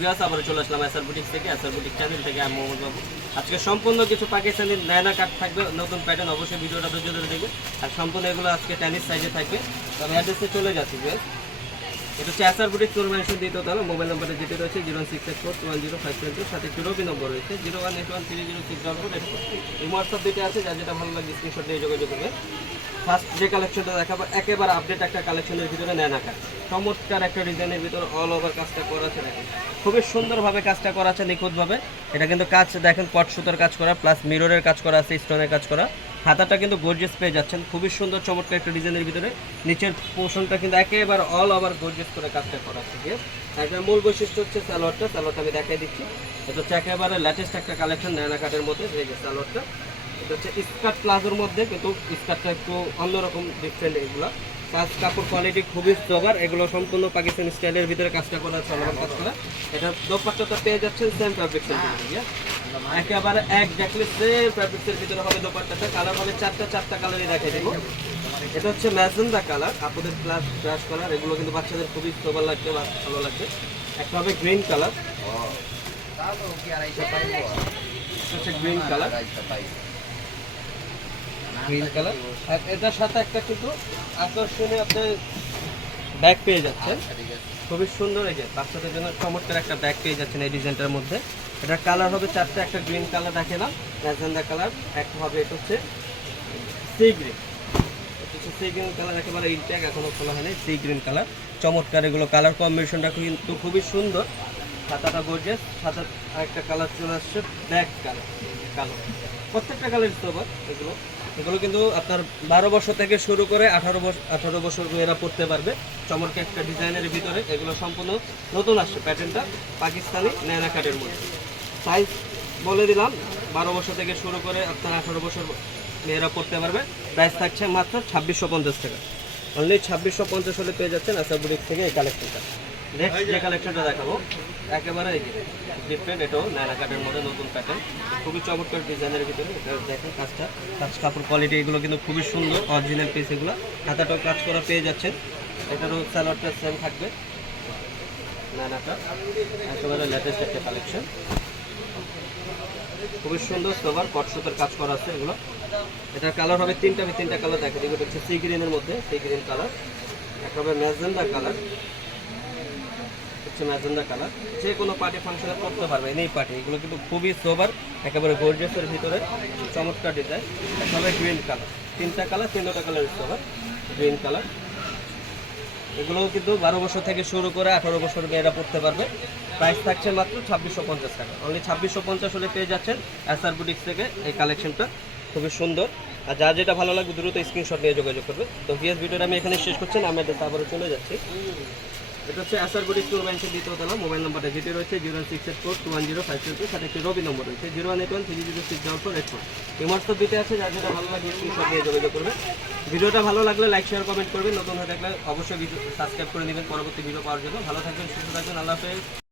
Viewers আবার চলে আসলাম এসআর থেকে। এসআর বুটিক চ্যানেল থেকে আজকে সম্পূর্ণ কিছু পাকিস্তানি নায়না কাট থাকবে, নতুন প্যাটার্ন অবশ্যই ভিডিওটা ধৈর্য ধরে দেখবে আর সম্পূর্ণ এগুলো আজকে টেনিস সাইজে থাকবে। তো আমি অ্যাড্রেসে চলে যাচ্ছি ভিউয়ার্স এটা হচ্ছে এসআর বুটিক টুর মেনশন দিতে হতো মোবাইল নাম্বারটা যেটি রয়েছে zero six eight four two one zero five seven two সাথে বি নম্বর রয়েছে। Zero one eight one three zero six double four এই হোয়াটসঅ্যাপ দুইটা আছে, যার যেটা ভালো লাগে স্ক্রিনশট দিয়ে যোগাযোগ করবে। ফার্স্ট যে কালেকশনটা দেখাবো, একেবারে আপডেট একটা কালেকশনের ভিতরে নেয় না কাজ চমৎকার একটা ডিজাইনের ভিতরে অল ওভার কাজটা করা আছে, দেখেন। খুবই সুন্দরভাবে কাজটা করা আছে, নিখুঁতভাবে। এটা কিন্তু কাজ, দেখেন পট সুতোর কাজ করা প্লাস মিররের কাজ করা আছে স্টোনের কাজ করা। হাতাটা কিন্তু গর্জিয়াস পেয়ে যাচ্ছেন। খুবই সুন্দর, চমৎকার একটা ডিজাইনের ভিতরে। নিচের পোর্শনটা কিন্তু একেবারে অল ওভার গর্জিয়াস করে কাজটা করা আছে আছে একটা মূল বৈশিষ্ট্য হচ্ছে সালোয়ারটা। সালোয়ারটা আমি দেখাই দিচ্ছি। এটা হচ্ছে একেবারে লেটেস্ট একটা কালেকশন নায়না কাটের মধ্যে, এই যে সালোয়ারটা। এটা হচ্ছে স্কার্ট প্লাজোর মধ্যে, কিন্তু স্কার্টটা একটু অন্যরকম ডিফারেন্ট এগুলো। কাজ কাপড় কোয়ালিটি খুবই জোগার এগুলো সম্পূর্ণ পাকিস্তানি স্টাইলের ভিতরে কাজটা করা চলমান কাজ করা। এটা দোপাট্টাটা পেয়ে যাচ্ছেন সেম ফ্যাব্রিক্সের একেবারে একজাক্টলি সেম ফ্যাব্রিক্সের ভিতরে হবে দোপাট্টাটা কালার হবে চারটা চারটা কালারই দেখাই দেবো এটা হচ্ছে ম্যাজেন্ডা কালার আপুদের প্লাস ব্রাশ কালার এগুলো কিন্তু বাচ্চাদের খুবই সোবার লাগবে বা ভালো লাগবে। একটা হবে গ্রিন কালার হচ্ছে কালার গ্রিন কালার এটার সাথে একটা কিন্তু আকর্ষণীয় আপনি ব্যাগ পেয়ে যাচ্ছেন। খুবই সুন্দর এই যে বাচ্চাদের জন্য চমৎকার একটা ব্যাগ পেয়ে যাচ্ছেন এই ডিজাইনটার মধ্যে। এটা কালার হবে চারটে, একটা গ্রিন কালার দেখালাম ম্যাজেন্ডা কালার একটা হবে এটা হচ্ছে sea green sea green colour একেবারে ইনট্যাক এখনও খোলা হয়নি সি গ্রিন কালার চমৎকার এগুলো কালার কম্বিনেশনটা কিন্তু খুবই সুন্দর। খাতাটা গর্জেস সাথে আরেকটা কালার চলে আসছে ব্ল্যাক কালার কালো। প্রত্যেকটা কালার আবার এগুলো। এগুলো কিন্তু আপনার বারো বছর থেকে শুরু করে আঠারো বছর আঠারো বছর মেয়েরা পড়তে পারবে। চমৎকার একটা ডিজাইনের ভিতরে এগুলো সম্পূর্ণ নতুন আসছে প্যাটার্নটা পাকিস্তানি ন্যানা কাটের মধ্যে। সাইজ বলে দিলাম, বারো বছর থেকে শুরু করে আপনার আঠারো বছর মেয়েরা পড়তে পারবে। প্রাইস থাকছে মাত্র ছাব্বিশশো পঞ্চাশ টাকা। অনলি ছাব্বিশশো পঞ্চাশ হলে পেয়ে যাচ্ছেন আসার বুটিক থেকে এই কালেকশনটা নেক্সট যে কালেকশনটা দেখাবো, একেবারে ডিফারেন্ট এটাও নানা কাটের মধ্যে নতুন প্যাটার্ন খুবই চমৎকার ডিজাইনের ভিতরে, এটা দেখেন কাজটা। কাজ কাপড় কোয়ালিটি এগুলো কিন্তু খুবই সুন্দর অরিজিনাল পিস এগুলো। হাতাটাও কাজ করা পেয়ে যাচ্ছেন। এটারও স্যালোয়ারটা সেম থাকবে। নানাটা একেবারে লেটেস্ট একটা কালেকশন খুবই সুন্দর সোভার কট সুতার কাজ করা আছে এগুলো। এটার কালার হবে তিনটা, আমি তিনটা কালার দেখা দিই হচ্ছে সি গ্রিনের মধ্যে সি গ্রিন কালার একটা হবে ম্যাজেন্ডা কালার হচ্ছে ম্যাজেন্ডা কালার, যে কোনো পার্টি ফাংশনে করতে পারবে এই পার্টি এগুলো কিন্তু খুবই সোবার একেবারে গোর্জিয়াসের ভিতরে চমৎকার ডিজাইন হবে গ্রিন কালার তিনটা কালার তিনটা কালার সোবার গ্রিন কালার এগুলোও কিন্তু বারো বছর থেকে শুরু করে আঠারো বছর মেয়েরা পড়তে পারবে। প্রাইস থাকছে মাত্র ছাব্বিশশো পঞ্চাশ টাকা। অনলি ছাব্বিশশো পঞ্চাশ হলে পেয়ে যাচ্ছেন এসআর বুটিক্স থেকে এই কালেকশনটা খুবই সুন্দর। আর যার যেটা ভালো লাগবে, দ্রুত স্ক্রিনশট নিয়ে যোগাযোগ করবে তো ভিএস ভিডিওটা আমি এখানে শেষ করছি আমি আবারও চলে যাচ্ছি। এটা হচ্ছে এসআর বুটিক্স স্টোর ব্যাংকের দ্বিতীয় তলা মোবাইল নাম্বারটা যেটি রয়েছে zero six eight four two one zero five two সাথে একটি রবি নম্বর রয়েছে zero one eight one three zero six double four eight four WhatsApp দিতে আছে, যার যেটা ভালো লাগে সব নিয়ে যোগাযোগ করবে ভিডিওটা ভালো লাগলে লাইক শেয়ার কমেন্ট করবেন। নতুন হয়ে থাকলে অবশ্যই সাবস্ক্রাইব করে নেবেন। পরবর্তী ভিডিও পাওয়ার জন্য। ভালো থাকবেন, সুস্থ থাকবেন। আল্লাহ হাফেজ।